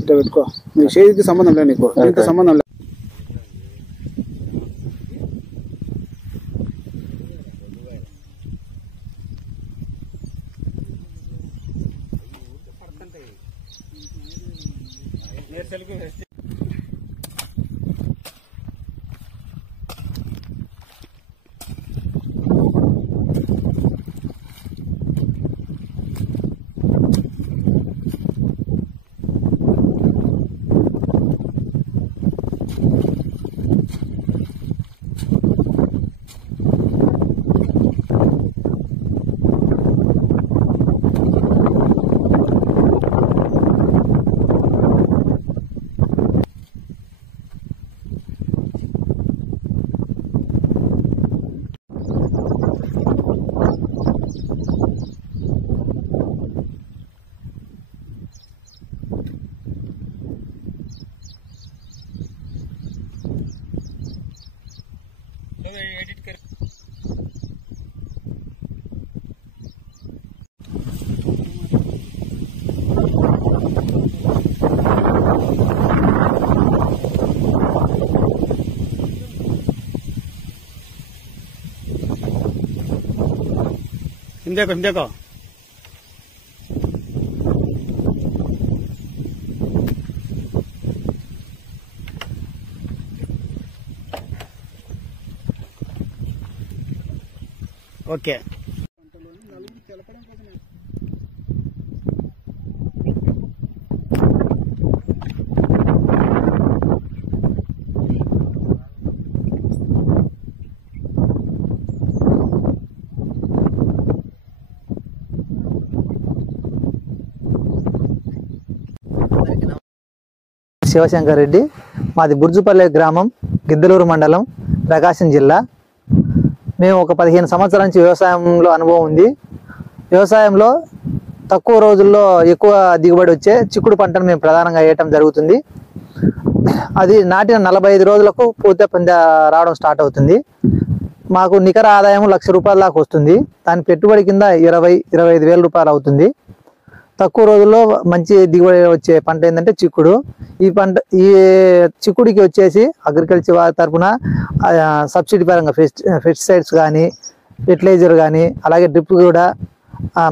ఇట్లా పెట్టుకో. నీ షేర్కి సంబంధం లేదు, నీకు ఇంత సంబంధం లేదు. देखो देखो ओके శివశంకర్ రెడ్డి, మాది బుర్జుపల్లె గ్రామం, గిద్దలూరు మండలం, ప్రకాశం జిల్లా. మేము ఒక 15 సంవత్సరాల నుంచి వ్యవసాయంలో అనుభవం ఉంది. వ్యవసాయంలో తక్కువ రోజుల్లో ఎక్కువ దిగుబడి వచ్చే చిక్కుడు పంటను మేము ప్రధానంగా వేయటం జరుగుతుంది. అది నాటిన 45 రోజులకు పూర్తి పంట రావడం స్టార్ట్ అవుతుంది. మాకు నికర ఆదాయం 1,00,000 రూపాయల దాకా వస్తుంది. దాని పెట్టుబడి కింద 20-25 వేల రూపాయలు అవుతుంది. తక్కువ రోజుల్లో మంచి దిగుబడి వచ్చే పంట ఏంటంటే చిక్కుడు. ఈ చిక్కుడికి వచ్చేసి అగ్రికల్చర్ వారి తరఫున సబ్సిడీ పరంగా పెస్టిసైడ్స్ కానీ, ఫెర్టిలైజర్ కానీ, అలాగే డ్రిప్ కూడా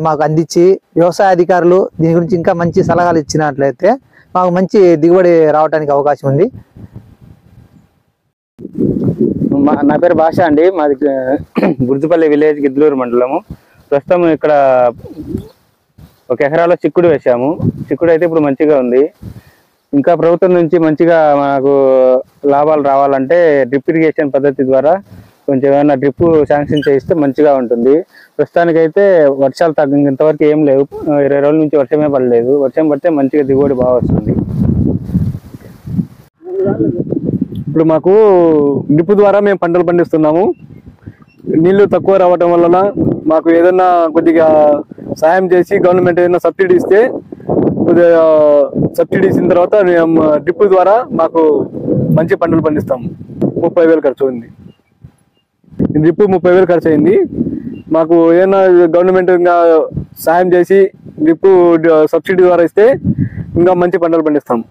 మాకు అందించి వ్యవసాయ అధికారులు దీని గురించి ఇంకా మంచి సలహాలు ఇచ్చినట్లయితే మాకు మంచి దిగుబడి రావడానికి అవకాశం ఉంది. నా పేరు భాష అండి. మాది బుర్జుపల్లి విలేజ్, గిద్దలూరు మండలము. ప్రస్తుతం ఇక్కడ 1 ఎకరాలో చిక్కుడు వేసాము. చిక్కుడు అయితే ఇప్పుడు మంచిగా ఉంది. ఇంకా ప్రభుత్వం నుంచి మంచిగా మనకు లాభాలు రావాలంటే డ్రిప్ ఇరిగేషన్ పద్ధతి ద్వారా కొంచెం ఏమైనా డ్రిప్ శాంక్షన్ చేయిస్తే మంచిగా ఉంటుంది. ప్రస్తుతానికైతే వర్షాలు తగ్గినంతవరకు ఏం లేవు. 20 రోజుల నుంచి వర్షమే పడలేదు. వర్షం పడితే మంచిగా దిగుబడి బాగా వస్తుంది. ఇప్పుడు మాకు డ్రిప్ ద్వారా మేము పంటలు పండిస్తున్నాము. నీళ్లు తక్కువ రావటం వలన మాకు ఏదన్నా కొద్దిగా సాయం చేసి గవర్నమెంట్ ఏదైనా సబ్సిడీ ఇస్తే, కొద్దిగా సబ్సిడీ ఇచ్చిన తర్వాత డ్రిప్ ద్వారా మాకు మంచి పంటలు పండిస్తాము. 30,000 ఖర్చు అయింది. డ్రిప్ 30,000 ఖర్చు అయింది. మాకు ఏదైనా గవర్నమెంట్ ఇంకా సాయం చేసి డ్రిప్ సబ్సిడీ ద్వారా ఇస్తే ఇంకా మంచి పంటలు పండిస్తాము.